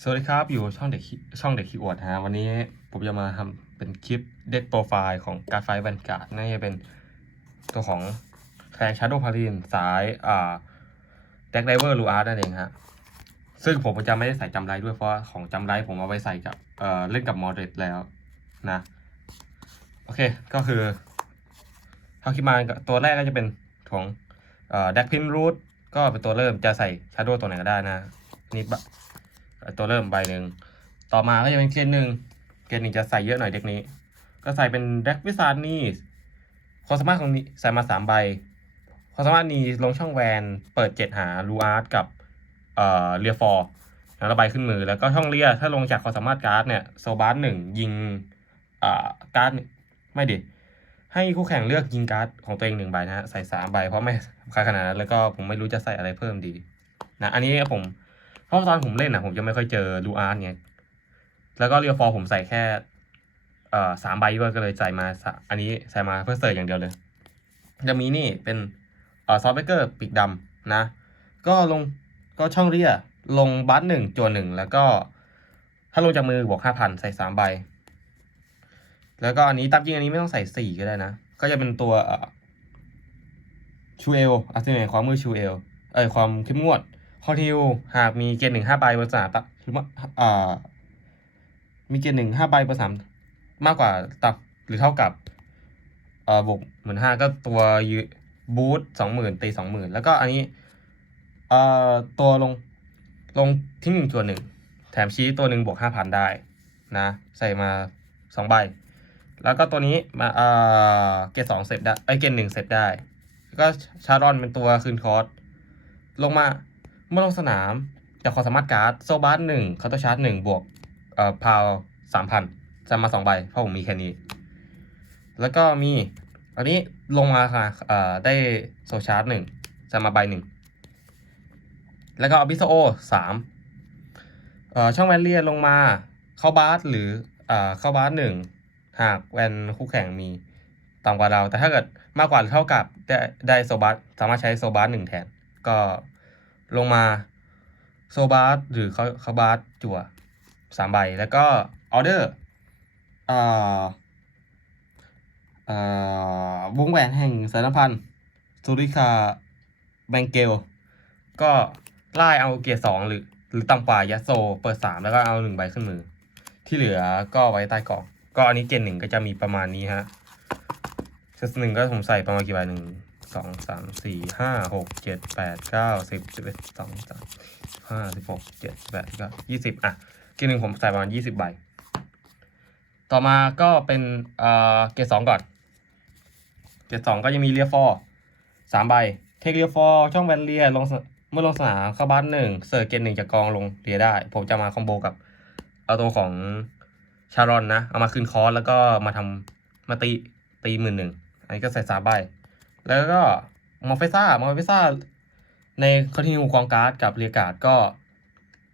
สวัสดีครับ อยู่ช่องเด็กคิช่องเด็กคีย์อวดฮะวันนี้ผมจะมาทำเป็นคลิปเด็กโปรไฟล์ของการไฟแวนการ์ดน่าจะเป็นตัวของแคลงชาร์โดพารินสายอ่าเด็กไดเวอร์ลูอาร์นั่นเองฮะซึ่งผมจะไม่ได้ใส่จำไรด้วยเพราะของจำไรผมเอาไว้ใส่กับเอ่อเล่นกับมอร์เดตแล้วนะ โอเคก็คือเท่าที่มาตัวแรกก็จะเป็นของเอ่อเด็กพิมรูทก็เป็นตัวเริ่มจะใส่ชาร์โดตัวไหนก็ได้นะนี่บะ ตัวเริ่มใบหนึ่ง ต่อมาก็จะเป็นเกณฑ์หนึ่งเกณฑ์หนึ่งจะใส่เยอะหน่อยเด็กนี้ ก็ใส่เป็นแดกวิซานี่ความสามารถของนี้ใส่มาสามใบความสามารถนี้ลงช่องแวนเปิดเจ็ดหาลูอาร์ตกับเอ่อเรียฟอร์แล้วระบายขึ้นมือแล้วก็ช่องเรียถ้าลงจากความสามารถการ์ดเนี่ยโซบาร์หนึ่งยิงอ่าการ์ดไม่ดิให้คู่แข่งเลือกยิงการ์ดของตัวเองหนึ่งใบนะฮะใส่สามใบเพราะไม่ครขนาดนั้นแล้วก็ผมไม่รู้จะใส่อะไรเพิ่มดีนะอันนี้ผม เพราะตอนผมเล่นอะผมจะไม่ค่อยเจอลูอาร์ตไงแล้วก็เรียฟอร์ผมใส่แค่เอ่อสามใบด้วยก็เลยใส่มาอันนี้ใส่มาเพื่อเสิร์ฟอย่างเดียวเลย จะมีนี่เป็นเอ่อซอฟต์เบเกอร์ปีกดำนะ ก็ลงก็ช่องเรียลงบัตหนึ่งจวนหนึ่งแล้วก็ ถ้าลงจากมือบวกห้าพันใส่สามใบ แล้วก็อันนี้ตับยิงอันนี้ไม่ต้องใส่สี่ก็ได้นะ ก็จะเป็นตัวเอ่อชูเอลอัลติเมทความมือชูเอลเอ้ยความเข้มงวด คอทิวหากมีเกณฑ์หนึ่งห้าใบบนสนามหรือว่าอ่ามีเกณฑ์หนึ่งห้าใบบนสนามมากกว่าตับหรือเท่ากับเอ่อบวกหมื่นห้าก็ตัวยืบูทสองหมื่นตีสองหมื่นแล้วก็อันนี้เอ่อตัวลงลงที่หนึ่งตัวหนึ่งแถมชี้ตัวหนึ่งบวกห้าพันได้นะ ใส่มาสองใบ แล้วก็ตัวนี้มาเอ่อเกรดสองเสร็จได้ไอเกรดหนึ่งเสร็จได้ แล้วก็ชารอนเป็นตัวคืนคอร์สลงมา เมื่อลงสนามจากความสามารถการ์ดโซบาร์หนึ่งเคาน์เตอร์ชาร์จหนึ่งบวกเอ่อพาวสามพันจะมาสองใบเพราะผมมีแค่นี้ แล้วก็มี อันนี้ลงมาค่ะเอ่อได้โซชาร์จหนึ่งจะมาใบหนึ่งแล้วก็อ b ิโซโอสามเอ่อช่องแวนเลียลงมาเข้าบาสหรือเอ่อเข้าบาสหนึ่งหากแวนคู่แข่งมีต่ำกว่าเรา แต่ถ้าเกิดมากกว่าหรือเท่ากับได้ได้โซบาสสามารถใช้โซบาสหนึ่งแทนก็ ลงมาโซบาสหรือเขาเขาบาสจั่วสามใบ แล้วก็ออเดอร์อ่อเอ่อวงแหวนแห่งสารพันธ์สุริคาแบงเกล ก็ไล่เอาเกียร์สองหรือ หรือต่ำกว่ายัโซเปิดสามแล้วก็เอาหนึ่งใบขึ้นมือ ที่เหลือก็ไว้ใต้กล่องก็อันนี้เกณฑ์หนึ่งก็จะมีประมาณนี้ฮะเซตหนึ่งก็ผมใส่ประมาณกี่ใบหนึ่ง สองสามสี่ห้าหกเจ็ดแปดเก้าสิบสิบเอ็ดสองสามห้าสิบหกเจ็ดแปดเก้ายี่สิบอะเกณฑ์หนึ่งผมใส่ประมาณยี่สิบใบ ต่อมาก็เป็นเอ่อเกรดสองก่อน เกรดสองก็จะมีเรียฟอร์สามใบ เทคเรียฟอร์ช่องแวนเรียลงเมื่อลงสนามเข้าบ้านหนึ่งเสิร์ฟเกณฑ์หนึ่งจากกองลงเรียได้ ผมจะมาคอมโบกับ เอาตัวของชารอนนะ เอามาคืนคอร์สแล้วก็มาทำมาตีตีหมื่นหนึ่งอันนี้ก็ใส่สามใบ แล้วก็มอร์เฟซ่ามอร์เฟซ่าในคอนติเนียกองการ์ดกับเรียการ์ดก็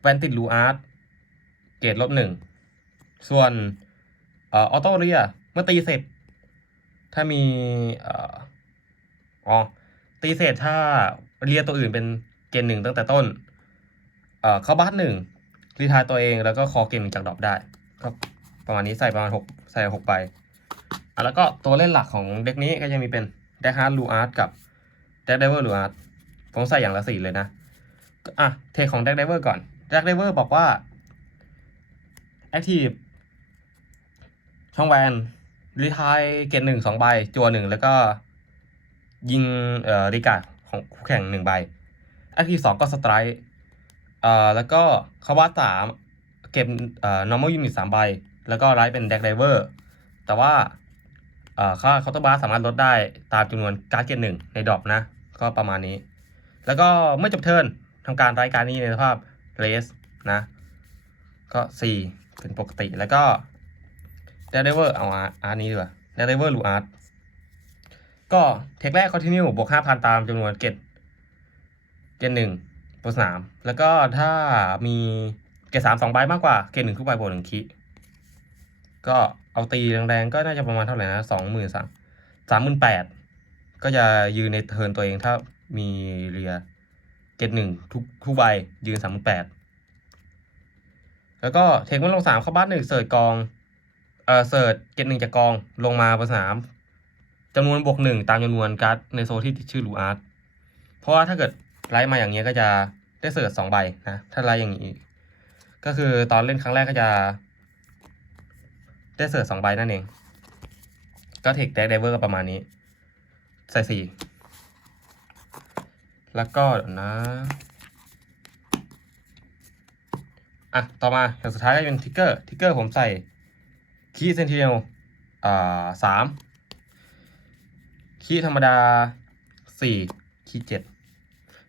แวนติดลูอาร์ตเกรดลบหนึ่งส่วนเออโต้เรียเมื่อตีเสร็จ ถ้ามีเอ่ออ๋อตีเสร็จถ้าเรียตัวอื่นเป็นเกณฑ์หนึ่งตั้งแต่ต้น เอ่อเข้าบัสหนึ่งรีทายตัวเองแล้วก็คอเกมจากดรอปได้ก็ประมาณนี้ใส่ประมาณหกใส่หกใบอะแล้วก็ตัวเล่นหลักของเด็กนี้ก็จะมีเป็น แดกฮาร์ดลูอาร์ตกับแดกไดเวอร์ลูอาร์ตผมใส่อย่างละสี่เลยนะ อะ เทของแดกไดเวอร์ก่อนแดกไดเวอร์บอกว่า Active ช่องแวนรีทายเกตหนึ่งสองใบ จัวหนึ่งแล้วก็ ยิงเอ่อริการของคู่แข่งหนึ่งใบ Active สองก็สไตร์เอ่อแล้วก็คาว่าสามเก็บเอ่อ normal unit สามใบ แล้วก็ไลท์เป็นแดกไดเวอร์แต่ว่า ค่าเคาน์เตอร์บาร์สามารถลดได้ตามจำนวนการ์ดเกตหนึ่งในดรอปนะ ก็ประมาณนี้ แล้วก็เมื่อจบเทิร์นทำการรายการนี้ในสภาพเรสนะ ก็4เป็นปกติแล้วก็เดเดเวอร์เอาอาร์นี้ดีกว่าเดเดเวอร์ลูอาร์ตก็เทคแรกคอนติเนียบวก5,000ตามจำนวนเกตเกตหนึ่งบนสนาม แล้วก็ถ้ามีเกตสามสองใบมากกว่าเกตหนึ่งทุกใบบวกหนึ่งคิก็ เอาตีแรงๆก็น่าจะประมาณเท่าไหร่นะสองหมื่นสามสามหมื่นแปดก็จะยืนในเทิร์นตัวเองถ้ามีเรียเกตหนึ่งทุกทุกใบยืนสามหมื่นแปดแล้วก็เทคมันลงสามเข้าบ้านหนึ่งเสิร์ชกองเอ่อเสิร์ชเกตหนึ่งจากกองลงมาบนสนามจำนวนบวกหนึ่งตามจำนวนการ์ดในโซที่ชื่อลูอาร์ตเพราะว่าถ้าเกิดไลฟ์มาอย่างเงี้ยก็จะได้เสิร์ชสองใบนะถ้าไลฟ์อย่างนี้ ก็คือตอนเล่นครั้งแรกก็จะ ได้เสิร์ชสองใบนั่นเอง ก็เทคแดกไดเวอร์ก็ประมาณนี้ ใส่สี่แล้วก็นะอะ ต่อมาอย่างสุดท้ายก็จะเป็นทิกเกอร์ ทิกเกอร์ผมใส่คีเซนติเนลอ่าสามคีธรรมดาสี่คีเจ็ด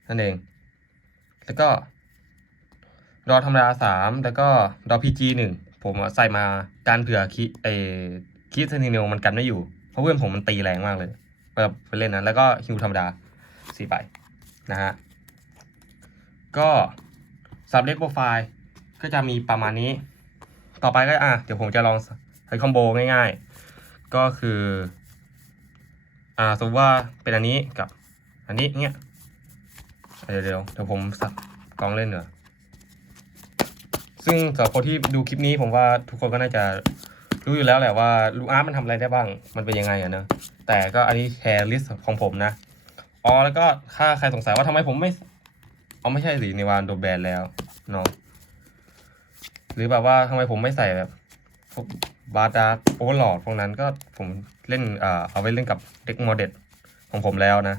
นั่นเอง แล้วก็ ดอธรรมดาสามแล้วก็ ดอพีจีหนึ่ง ผมใส่มาการเผื่อคีเอคีย์เซนิเนลมันกันไม่อยู่ เพราะเพื่อนผมมันตีแรงมากเลยแบบไปเล่นนั้นแล้วก็ฮิวธรรมดาสี่ใบนะฮะ ก็สับเล็กโปรไฟล์ก็จะมีประมาณนี้ ต่อไปก็อะ เดี๋ยวผมจะลองใช้คอมโบง่ายๆ ก็คือ อ่าสมมติว่าเป็นอันนี้กับ อันนี้เนี้ยเดี๋ยวเดี๋ยวผมสับกองเล่นเหรอ ซึ่งสำหรับคนที่ดูคลิปนี้ผมว่าทุกคนก็น่าจะรู้อยู่แล้วแหละว่าลูอาร์มันทำอะไรได้บ้าง มันเป็นยังไงอะนะแต่ก็อันนี้แชร์ลิสต์ของผมนะอ๋อแล้วก็ถ้าใครสงสัยว่าทำไมผมไม่อ๋อไม่ใช่สิในวานโดนแบนแล้วเนาะหรือแบบว่าทำไมผมไม่ใส่แบบพวกบาร์ดาโอเวอร์ลอดพวกนั้นก็ผมเล่นเอ่อเอาไว้เล่นกับเด็กโมเดลของผมแล้วนะ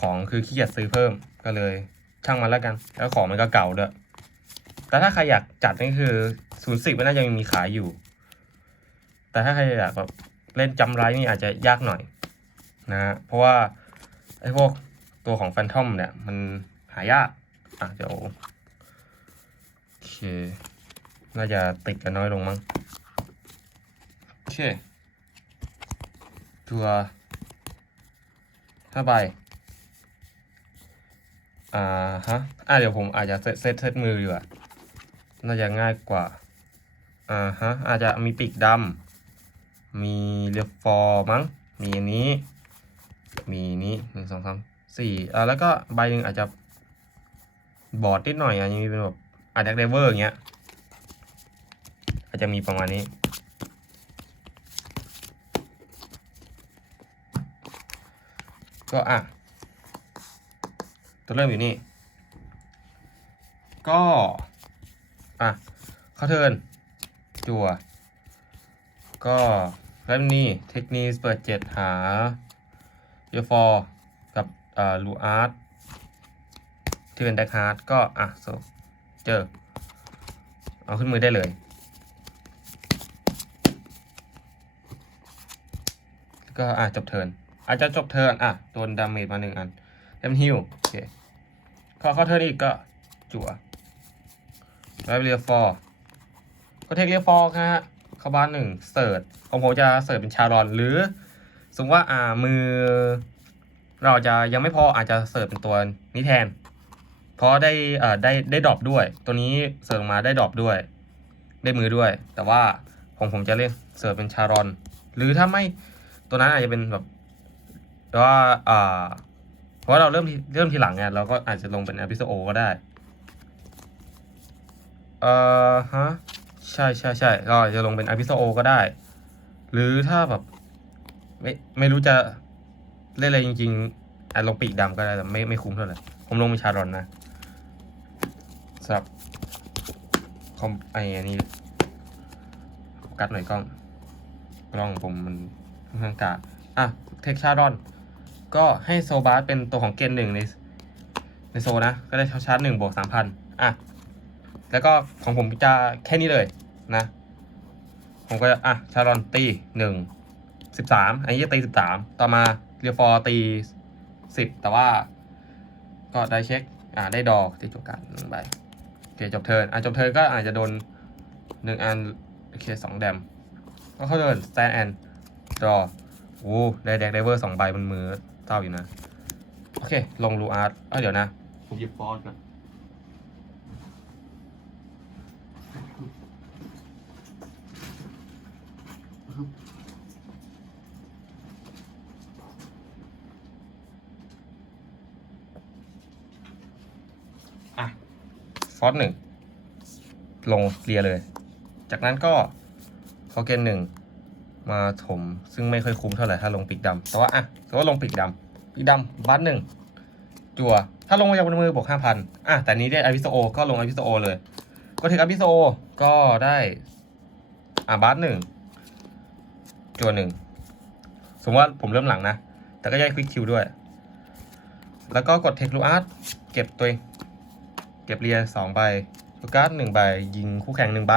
ของคือขี้เกียจซื้อเพิ่มก็เลยช่างมันแล้วกัน แล้วของมันก็เก่าด้วย แต่ถ้าใครอยากจัดนี่คือศูนย์สิบมันน่าจะมีขายอยู่ แต่ถ้าใครอยากแบบเล่นจำไรนี่อาจจะยากหน่อยนะฮะเพราะว่าไอ้พวกตัวของแฟนทอมเนี่ย มันหายากอะเดี๋ยวโอเคน่าจะติดกันน้อยลงมั้งโอเค ตัวห้าใบอ่าฮะ อ่าเดี๋ยวผมอาจจะเซตเซตเซตมืออยู่อะ น่าจะง่ายกว่า อ่าฮะ อาจจะมีปีกดำ มีเรียฟอร์มั้ง มีอันนี้ มีนี้หนึ่งสองสามสี่อ่าแล้วก็ใบหนึ่งอาจจะบอดนิดหน่อยอะยังมีเป็นแบบอาจจะเดเวอร์อย่างเงี้ย อาจจะมีประมาณนี้ ก็อะตัวเริ่มอยู่นี่ ก็ อะเข้าเทินจั่ว ก็เริ่มนี้เทคนิคเปิดเจ็ดหาเยฟอร์กับอ่าลูอาร์ตที่เป็นแดกฮาร์ดก็ อะโซเจอ เอาขึ้นมือได้เลย ก็อะจบเทินอาจจะจบเทินอะโดนดาเมจมาหนึ่งอันเต็มฮิวโอเคพอเข้าเทินอีกก็จั่ว แล้วเรียฟอร์ก็เทคเรียฟอร์ฮะเข้าบ้านหนึ่งเสิร์ชของผมจะเสิร์ชเป็นชารอนหรือสมมติว่าอ่ามือ เราจะยังไม่พออาจจะเสิร์ชเป็นตัวนี้แทน เพราะได้อ่อได้ได้ดรอปด้วย ตัวนี้เสิร์ฟมาได้ดรอปด้วย ได้มือด้วย แต่ว่าของผมจะเล่นเสิร์ฟเป็นชารอน หรือถ้าไม่ตัวนั้นอาจจะเป็นแบบว่าอ่าเพราะเราเริ่มเริ่มทีหลังไงเราก็อาจจะลงเป็นอพิโซโอก็ได้ อ่อฮะ ใช่ใช่ใช่เราอาจะลงเป็นอพิโซโอก็ได้ หรือถ้าแบบ ไม่ไม่รู้จะเล่นอะไรจริงๆอาจลงปีกดำก็ได้แต่ไม่ไม่คุ้มเท่าไหร่ผมลงเป็นชารอนนะสำหรับคอมไออันนี้ กัดหน่อยกล้อง กล้องผมมันค่อนข้างกาอะเทคชารอน ก็ให้โซบาสเป็นตัวของเกณฑ์หนึ่งในในโซนะ ก็ได้ชาร์จหนึ่งบวกสามพันอะ แล้วก็ของผมจะแค่นี้เลยนะ ผมก็จะอะชารอนตีหนึ่งสิบสามอันนี้จะตีสิบสามต่อมาเรียฟอร์ตีสิบแต่ว่า ก็ได้เช็ค อ่าได้ดอกที่จบการหนึ่งใบโอเคจบเทิร์นอะจบเทิร์นก็อาจจะโดนหนึ่งอันโอเคสองแดมก็เข้าเทินสแตนแอนดรอโอ้ได้แดกไดเวอร์สองใบบนมือเต้าอยู่นะ โอเค ลงรูอาร์ตเอ้ยเดี๋ยวนะ ผมหยิบฟอนต์ก่อน อะฟอตหนึ่งลงเรียร์เลย จากนั้นก็โทเค็นหนึ่งมาถมซึ่งไม่ค่อยคุ้มเท่าไหร่ถ้าลงปีกดำแต่ว่าอะสมมติว่าลงปีกดำปีกดำบัตหนึ่งจั่วถ้าลงมาจากบนมือบวกห้าพันอะแต่นี้ได้อาวิโซโอก็ลงอาวิโซโอเลย ก็ถึงอาวิโซโอก็ได้อะบัตหนึ่งจั่วหนึ่งสมมติว่าผมเริ่มหลังนะ แต่ก็ย้ายควิกคิวด้วย แล้วก็กดเทคลูอาร์ตเก็บตัวเอง เก็บเรียสองใบลูการ์ดหนึ่งใบ ยิงคู่แข่งหนึ่งใบ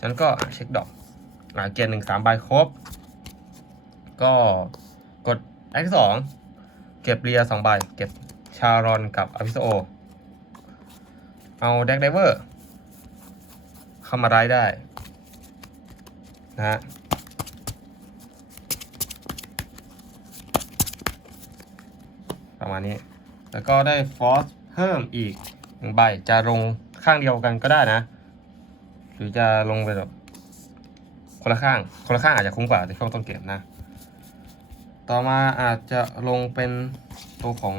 ฉันก็เช็คดอกเกียร์หนึ่งสามใบครบ ก็กดแอคสองเก็บเรียสองใบ เก็บชารอนกับอ v ิโซโอ เอาแดกไดเวอร์เข้ามาได้ได้ นะฮะประมาณนี้ แล้วก็ได้ฟอสเพิ่มอีก นึ่งใบจะลงข้างเดียวกันก็ได้นะ หรือจะลงไปแบบคนละข้างคนละข้างอาจจะคุ้มกว่าในช่วงต้นเกมนะ ต่อมาอาจจะลงเป็นตัวของ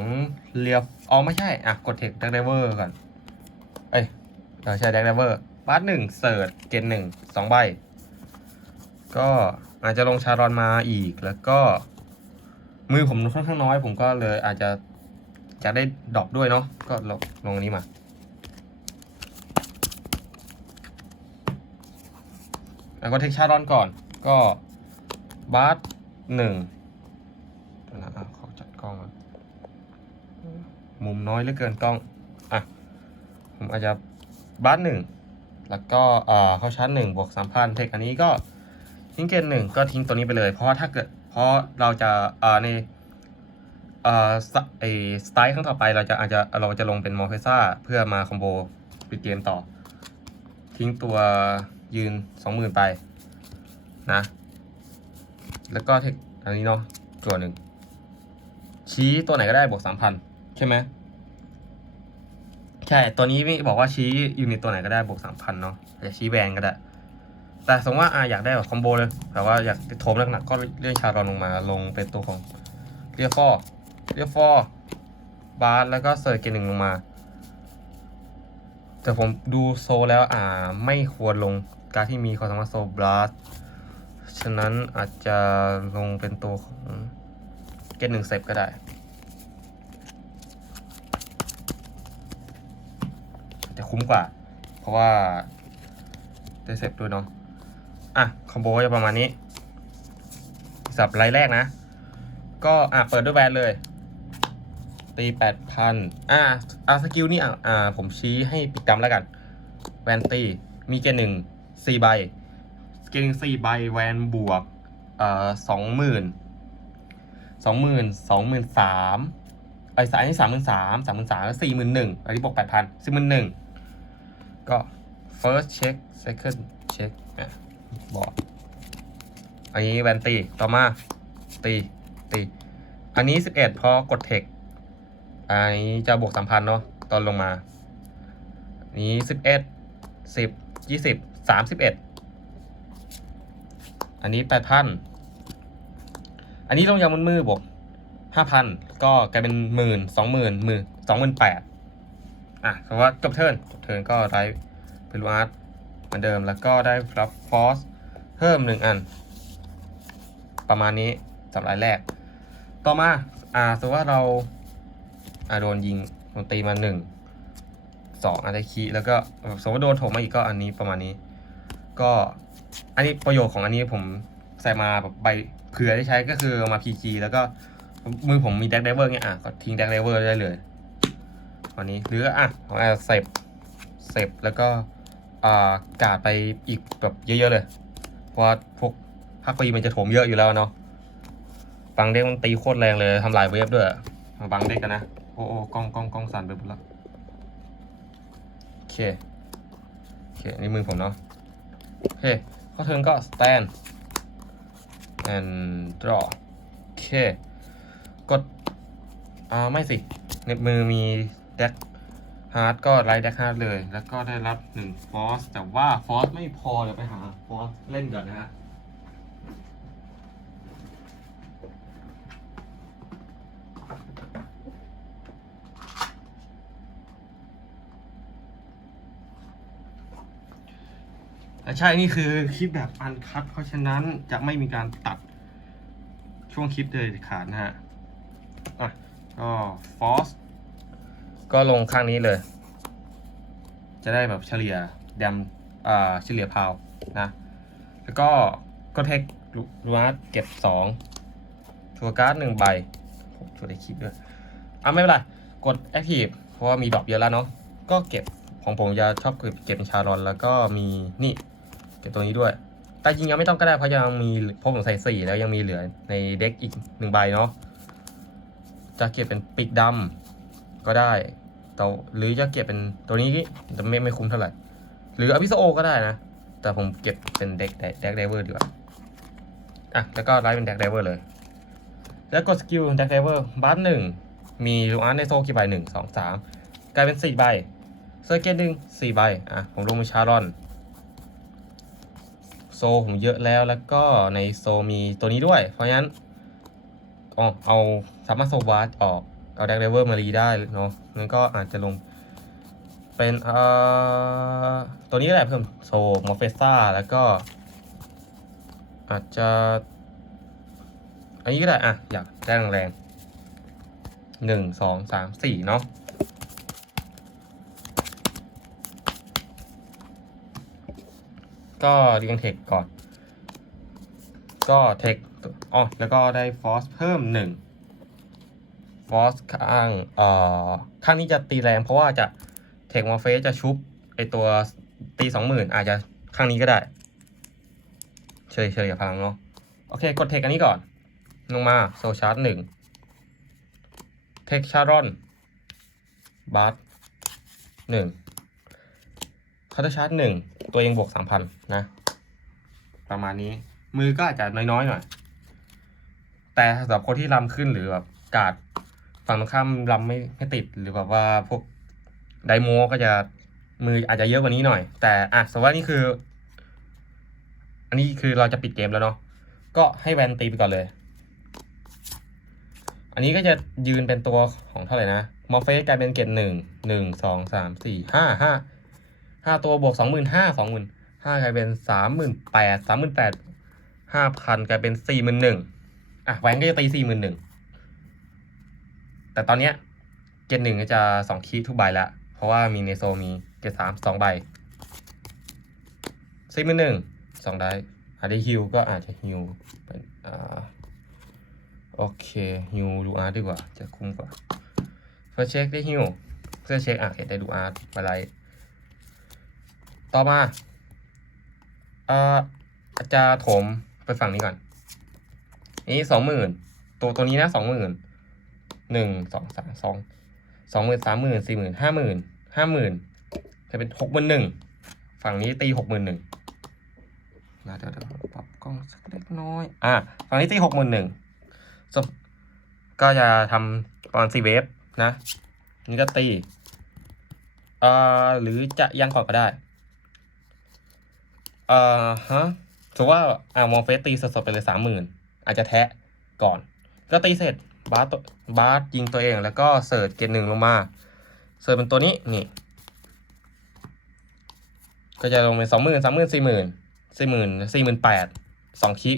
เรียบอ๋อไม่ใช่อะกดเทคแดกไดเวอร์ก่อน เอ้ยเออใช่ดักไดเวอร์บาร์หนึ่งเสิร์ชเกนหนึ่งสองใบ ก็อาจจะลงชารอนมาอีกแล้วก็ มือผมค่อนข้างน้อย ผมก็เลยอาจจะอยากได้ดรอปด้วยเนาะก็ลงลงอันนี้มา แล้วก็เทคชาร์รอนก่อน ก็บาร์หนึ่งนะขอจัดกล้องมุมน้อยเหลือเกินกล้อง อะ ผมอาจจะบาร์หนึ่งแล้วก็เอ่อเข้าชาร์จหนึ่งบวกสามพันเทคอันนี้ก็ทิ้งเกณฑ์หนึ่งก็ทิ้งตัวนี้ไปเลย เพราะถ้าเกิด เพราะเราจะเอ่อในเอ่อสไอสไตล์ครั้งต่อไปเราจะอาจจะเราจะลงเป็นมอร์เฟซ่าเพื่อมาคอมโบปิดเกมต่อ ทิ้งตัว ยืนสองหมื่นไปนะ แล้วก็เทคอันนี้เนาะตัวหนึ่งชี้ตัวไหนก็ได้บวกสามพันใช่ไหมใช่ ตัวนี้พี่บอกว่าชี้ยูนิตตัวไหนก็ได้บวกสามพันเนาะจะชี้แวนก็ได้ แต่สมมติว่าอะอยากได้แบบคอมโบเลยแต่ว่าอยากโถมหนักๆก็เลื่อนชารอนลงมาลงเป็นตัวของเรียฟอเรียฟอบาร์แล้วก็เซอร์เกนหนึ่งลงมา แต่ผมดูโซแล้วอ่าไม่ควรลง การที่มีความสามารถโซบลัสฉะนั้นอาจจะลงเป็นตัวของเกนหนึ่งเซฟก็ได้จะคุ้มกว่า เพราะว่าได้เซฟด้วยเนาะอะ คอมโบก็จะประมาณนี้สับรายแรกนะ ก็อะเปิดด้วยแวนเลย ตีแปดพันอะอะสกิลนี่อะอ่าผมชี้ให้ปิดกำแล้วกัน แวนตีมีเกณฑ์หนึ่ง สี่ใบเกณฑ์หนึ่งสี่ใบแวนบวกเอ่อสองหมื่นสองหมื่นสองหมื่นสามไอ้สายนี่สามหมื่นสามสามหมื่นสามแล้วสี่หมื่นหนึ่งอันนี้บวกแปดพันสี่หมื่นหนึ่งก็ first check second check อะบอร์ดอันนี้แวนตีต่อมาตีตีอันนี้สิบเอ็ดพอกดเทคอันนี้จะบวกสามพันเนาะตอนลงมาอันนี้สิบเอ็ดสิบยี่สิบ สามสิบเอ็ดอันนี้แปดพันอันนี้ลงยางบนมือบวกห้าพันก็กลายเป็นหมื่นสองหมื่นหมื่นสองหมื่นแปดอะคำว่าจบเทิร์นจบเทิร์นก็ได้พิลูอาร์ตเหมือนเดิมแล้วก็ได้รับฟอสเพิ่มหนึ่งอัน ประมาณนี้สำหรับรายแรก ต่อมาอ่าสมมติว่าเราอ่าโดนยิงโดนตีมาหนึ่งสองอาจจะคีแล้วก็สมมติว่าโดนโถมมาอีกก็อันนี้ประมาณนี้ ก็อันนี้ประโยชน์ของอันนี้ผมใส่มาแบบใบเผื่อได้ใช้ก็คือมาพีจีแล้วก็มือผมมีแดกไดเวอร์เงี้ยอะก็ทิ้งแดกไดเวอร์ได้เลยวันนี้หรืออะผมอาจจะเซฟเซฟแล้วก็อ่ากาดไปอีกแบบเยอะๆเลย เพราะว่าพวกภาคปีมันจะโถมเยอะอยู่แล้วเนาะบางเด็กมันตีโคตรแรงเลยทำลายเวฟด้วยบางเด็กกันนะโอ้โอ้กล้องกล้องกล้องสั่นไปหมดแล้วโอเคโอเคนี่มือผมเนาะ โอเคข้อเทิงก็ stand and draw โอเค กดอ่าไม่สิในมือมีแดกฮาร์ดก็ไลท์เด็กฮาร์ดเลย แล้วก็ได้รับหนึ่งฟอสแต่ว่าฟอสไม่พอเดี๋ยวไปหาฟอสเล่นก่อนนะฮะ ใช่นี่คือคลิปแบบอันคัดเพราะฉะนั้นจะไม่มีการตัดช่วงคลิปเลยเด็ดขาดนะฮะอะก็ฟอสก็ลงข้างนี้เลย จะได้แบบเฉลี่ยแดมอ่าเฉลี่ยพาวนะ แล้วก็ก็เทคลูอาร์ตเก็บสองชัวร์การ์ดหนึ่งใบผมชัวร์ได้คลิปด้วยอะไม่เป็นไรกด Active เพราะว่ามีดรอปเยอะแล้วเนาะก็เก็บของผมจะชอบเก็บเก็บเป็นชารอนแล้วก็มีนี่เก็บตัวนี้ด้วย แต่จริงยังไม่ต้องก็ได้เพราะยังมีเพราะผมใส่สี่แล้วยังมีเหลือในเด็กอีกหนึ่งใบเนาะจะเก็บเป็นปีกดำก็ได้แต่หรือจะเก็บเป็นตัวนี้แต่ไม่ไม่คุ้มเท่าไหร่ หรืออพิโซโอก็ได้นะ แต่ผมเก็บเป็นเด็กเด็กไดเวอร์ดีกว่าอะแล้วก็ไลฟ์เป็นเด็กไดเวอร์เลย แล้วกดสกิลเด็กไดเวอร์บัสหนึ่งมีลูอาร์ในโซกี่ใบหนึ่งสองสามกลายเป็นสี่ใบเซอร์เกตหนึ่งสี่ใบอะผมลงมือชารอน โซผมเยอะแล้วแล้วก็ในโซมีตัวนี้ด้วย เพราะฉะนั้นอ๋อเอาสามารถโซวาร์ออกเอาแดกเดเวอร์มารีได้เนาะงั้นก็อาจจะลงเป็นเอ่อตัวนี้ก็ได้เพิ่มโซมอร์เฟซ่าแล้วก็ อาจจะอันนี้ก็ได้อะอยากได้แรงหนึ่งสองสามสี่เนาะ ก็เรียงเทคก่อน ก็เทคอ๋อแล้วก็ได้ฟอสเพิ่มหนึ่งฟอสข้างเอ่อข้างนี้จะตีแรงเพราะว่าจะเทคมอร์เฟสจะชุบไอตัวตีสองหมื่นอาจจะข้างนี้ก็ได้ เฉยเฉยกับพังเนาะโอเค กดเทคอันนี้ก่อน ลงมาโซชาร์จหนึ่งเทคชารอนบาร์หนึ่งคาร์ชาร์จหนึ่ง ตัวเองบวกสามพันนะ ประมาณนี้ มือก็อาจจะน้อยๆหน่อย แต่สำหรับคนที่ลำขึ้นหรือแบบกาดฝั่งตรงข้ามลำไม่ไม่ติดหรือแบบว่าพวกไดโมก็จะมืออาจจะเยอะกว่านี้หน่อย แต่อะสมมติว่านี่คือ อันนี้คือเราจะปิดเกมแล้วเนาะก็ให้แวนตีไปก่อนเลย อันนี้ก็จะยืนเป็นตัวของเท่าไหร่นะมอร์เฟสกลายเป็นเกตหนึ่งหนึ่งสองสามสี่ห้าห้า ห้าตัวบวกสองหมื่นห้าสองหมื่นห้ากลายเป็นสามหมื่นแปดสามหมื่นแปดห้าพันกลายเป็นสี่หมื่นหนึ่งอะแหวนก็จะตีสี่หมื่นหนึ่งแต่ตอนเนี้ยเกตหนึ่งก็จะสองคีทุกใบละเพราะว่ามีในโซมีเกตสามสองใบสี่หมื่นหนึ่งสองได้อาจจะฮิวก็อาจจะฮิวเป็นอ่าโอเคฮิวดูอาร์ตดีกว่าจะคุ้มกว่าเพื่อเช็คได้ฮิวเพื่อเช็คอะเห็นได้ดูอาร์ตอะไร ต่อมาเอ่ออาจจะโถมไปฝั่งนี้ก่อน นี่สองหมื่นตัวตัวนี้นะสองหมื่นหนึ่งสองสามสองสองหมื่นสามหมื่นสี่หมื่นห้าหมื่นห้าหมื่นจะเป็นหกหมื่นหนึ่งฝั่งนี้ตีหกหมื่นหนึ่งนะเดี๋ยวเดี๋ยวปรับกล้องสักเล็กน้อยอะฝั่งนี้ตีหกหมื่นหนึ่งก็จะทำประมาณสี่เวฟนะ นี่ก็ตีอ่อหรือจะยังก่อนก็ได้ อ่อฮะถือว่าอ่ามอร์เฟสตีสดๆไปเลยสามหมื่นอาจจะแทะก่อน ก็ตีเสร็จบาสตัวบาสยิงตัวเอง แล้วก็เสิร์ชเกตหนึ่งลงมา เสิร์ชเป็นตัวนี้นี่ ก็จะลงเป็นสองหมื่นสามหมื่นสี่หมื่นสี่หมื่นสี่หมื่นแปดสองคิ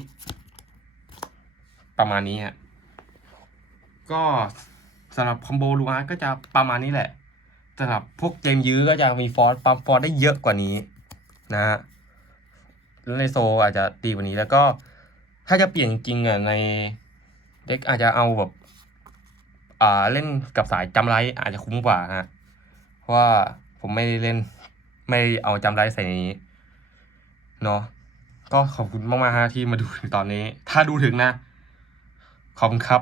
ประมาณนี้ฮะก็สำหรับคอมโบลูอาร์ก็จะประมาณนี้แหละสำหรับพวกเกมยื้อก็จะมีฟอร์สปั๊มฟอร์สได้เยอะกว่านี้นะฮะ แล้วในโซอาจจะดีกว่านี้แล้วก็ถ้าจะเปลี่ยนจริงๆอะในเด็กอาจจะเอาแบบ อ่าเล่นกับสายจำไรอาจจะคุ้มกว่าฮะเพราะว่าผมไม่ได้เล่นไม่เอาจำไรใส่ในนี้เนาะก็ขอบคุณมากๆฮะที่มาดูถึงตอนนี้ ถ้าดูถึงนะ ขอบคุณครับ